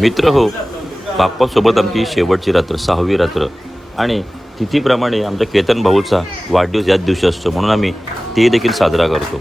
मित्र हो, बाप्पासोबत आमची शेवटची रात्र 6वी रात्र आणि तिथीप्रमाणे आमच्या केतन भाऊचा वाढदिवस याच दिवशी असतो, म्हणून आम्ही ते देखील साजरा करतो.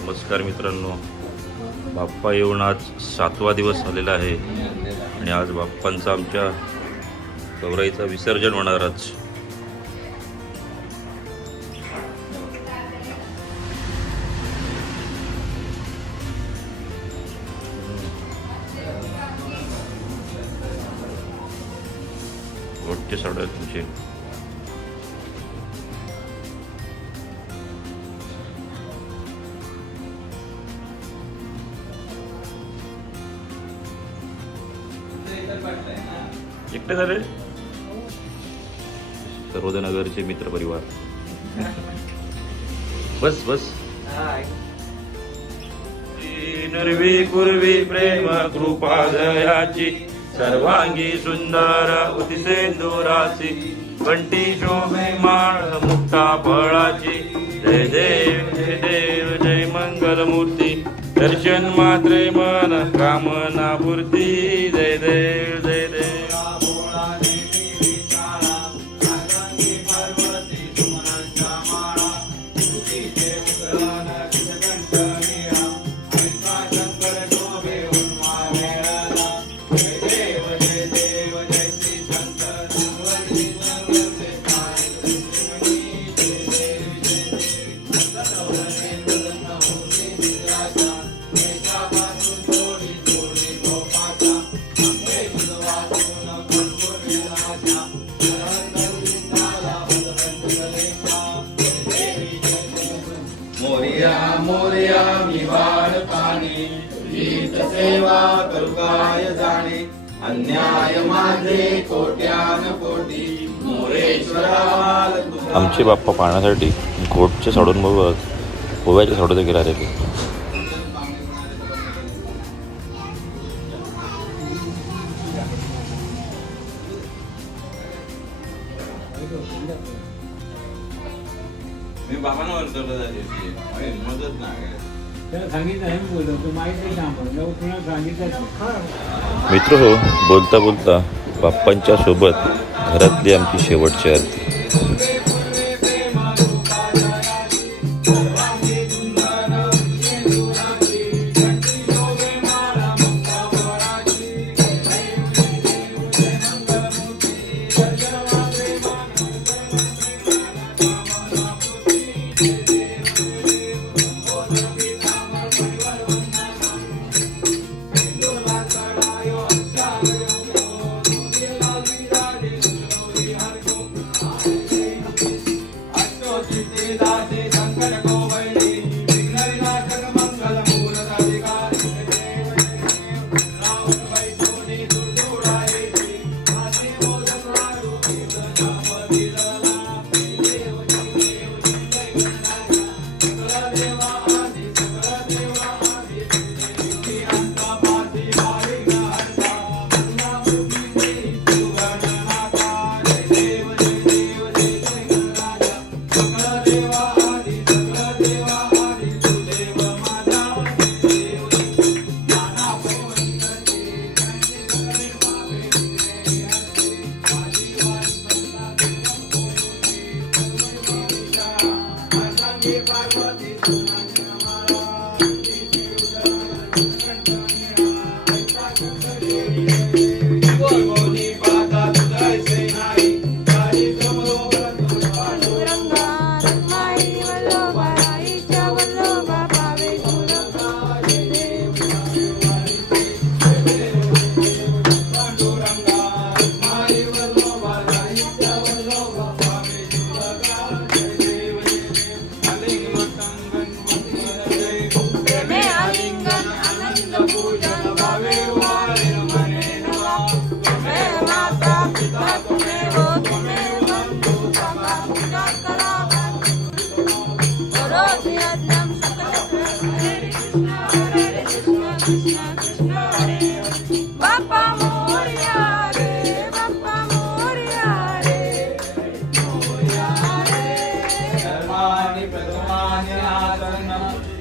नमस्कार मित्रांनो, बाप्पा येऊन आज 7वा दिवस झालेला आहे आणि आज बाप्पांचा आमच्या गौराईचा विसर्जन होणार आज. मोठे साडे तुमचे एकटे झाले सर्वोदय नगरचे मित्र परिवार. बस बस. नरवी कुर्वी प्रेम कृपा दयाची सर्वांगी सुंदर उदिसेंदुराची कंठी शोभे माळ मुक्ता फळाची. जय देव जय देव जय मंगलमूर्ती दर्शन मात्रे मन कामना पूर्ती. जय देव जय देव. मोरया मी बाळकाने हीच सेवा करू काय जाणे. अन्याय माझे कोट्यान कोटी मोरेश्वरा. आमचे बाप्पा पाहण्यासाठी घोटच्या साडून गोव्याच्या साडू देखील आलेले. मी बाबांना वर्तवलं झाली मदत नाही. मित्र हो, बोलता बोलता बाप्पांच्या सोबत घरातली आमची शेवटची आरती.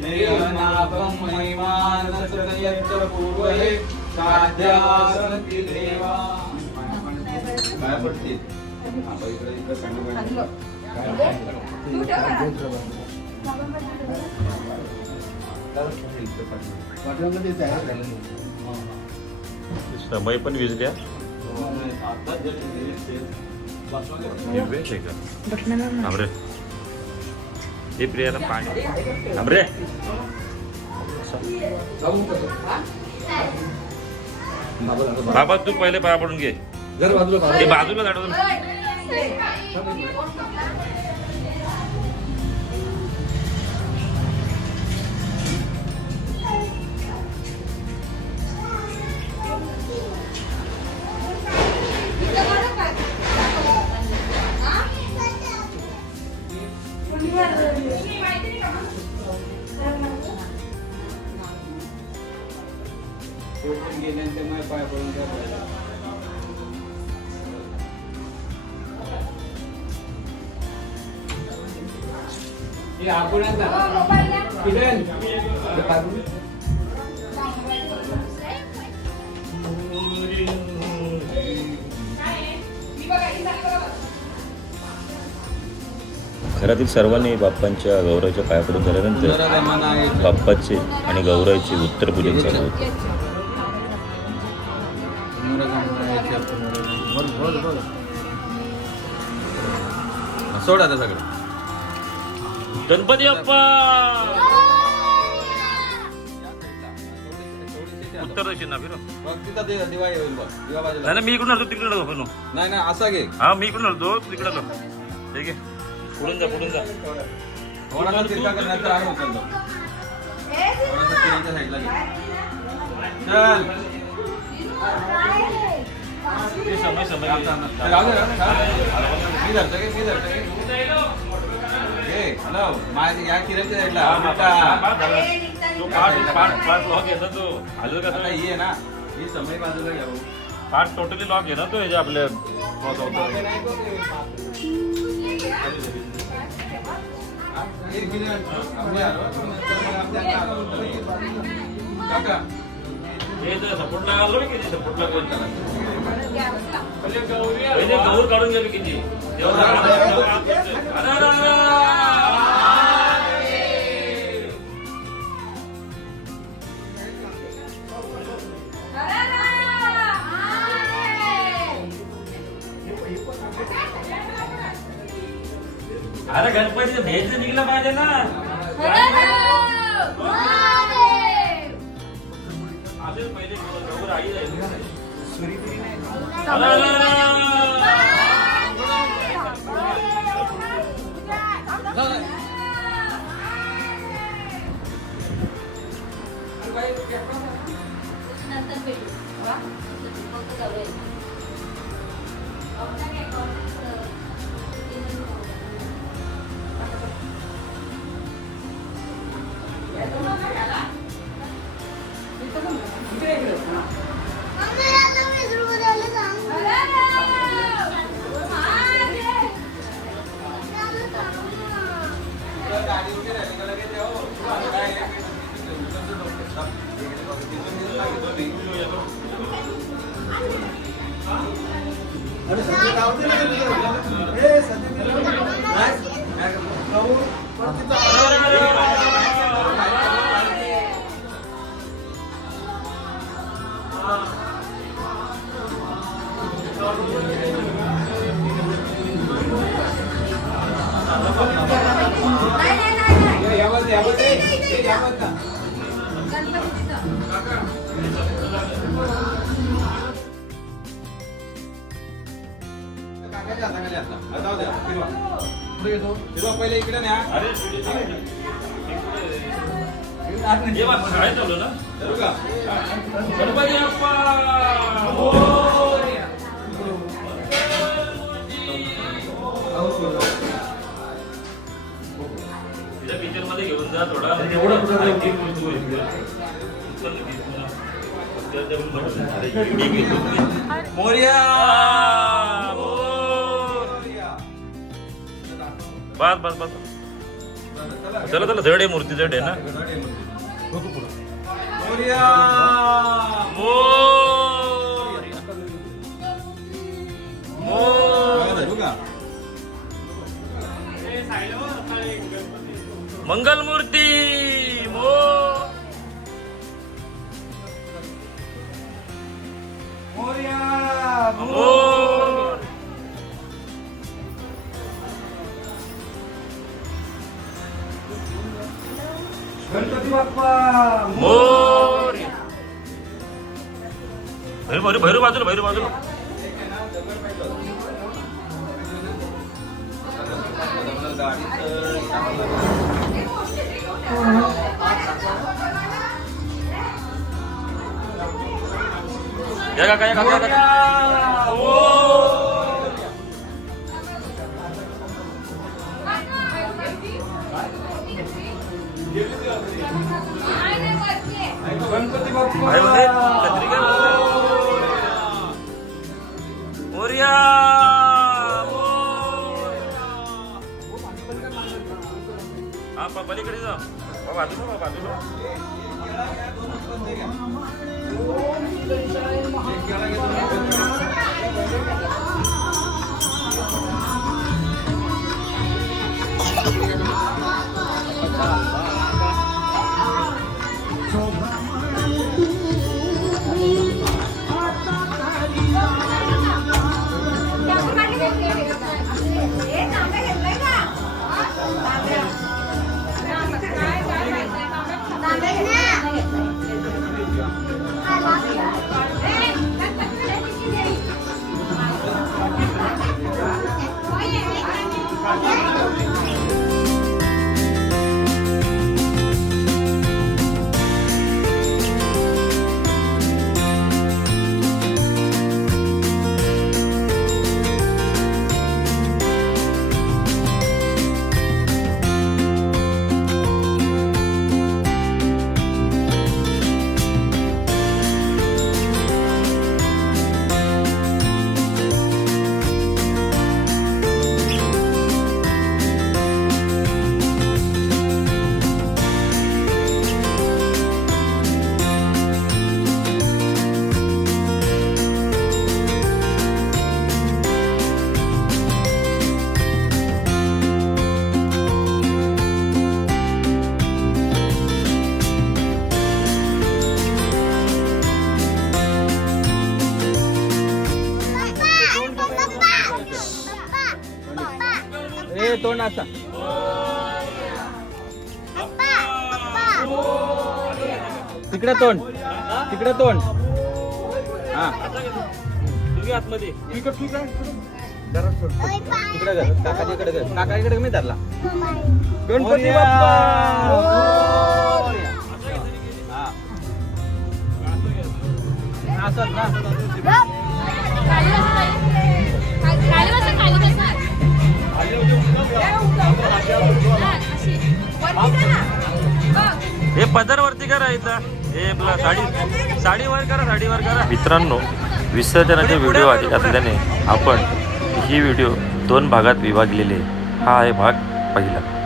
नेयनाभं महिमानसतयत्र पूर्वहे साध्यासन्ति देवा. काय पडतील? हा, बाई, इकडे सांगा. समय पण विजल्या थांबरे हे प्रियाला पाणी थांबरे बाबा तू पहिले पाया पडून घे ते बाजूला काढून गेल्यानंतर मग पाय पडून द्या. घरातील सर्वांनी बाप्पांच्या गौराईच्या पाया पडून झाल्यानंतर बाप्पाचे आणि गौराईचे उत्तर पूजन चालू होते. सोड आता सगळं. गणपती बाप्पा उत्तर दक्षिण ना फिरो दिवा येईल बघ. दिवा बाजूला. नाही मी इकडून आलो तिकडे आलो पण नाही नाही असा घे. हा मी इकडून आलो तिकडे आलो ठीक आहे पुढून जा पुढून जा थोडासा तिरका करण्याचा आहे उचलतो. थोडासा तिरका साईडला घे. चल. समय समय राहू दे. मी धरतो की मी धरतो की. ए हॅलो माझ्या या किरणच्या साईडला. तो पार्ट लॉक आहे ना तो आलो का आता ही आहे ना ही समय बाजूला घ्यावं. पार्ट टोटली लॉक आहे ना तो ह्याच्या आपल्या सपोर्टला आलो की सपोर्टला कोण गौर काढून गेलो किती अरे गणपतीचं भेज निघलं पाहिजे ना असेल पहिले गौर आई जाईल पहिले इकडे न्या. शाळेत आलो ना धरू का? गणपती बाप्पा पिक्चर मध्ये घेऊन जा थोडा मोरया. बस बस बस चला चला जड आहे मूर्ती जड आहे ना. मोरया. मोरया. मोरया. बघा. मंगल मूर्ती मोरया. मोर. गणपती बाप्पा. मोर. भैरू भैरू बाजूला भैरू बाजूला. या काका या काका या काका. गणपती बाप्पा. काय बोलते? छत्री काय बोलते? मोरया. हा पलीकडे जा बाजूला बाजूला. तोंड असा. तिकडे तोंड. तिकडे तोंड. हा तुम्ही आतमध्ये तिकडे काकाकडे काकाकडे मी धरला. गणपती बाप्पा. असं ना. हे पदर वरती करा इथं. हे साडीवर करा साडीवर करा. मित्रांनो विसर्जनाचे व्हिडिओ असल्याने आपण ही व्हिडिओ 2 भागात विभागलेले. हा आहे भाग पहिला.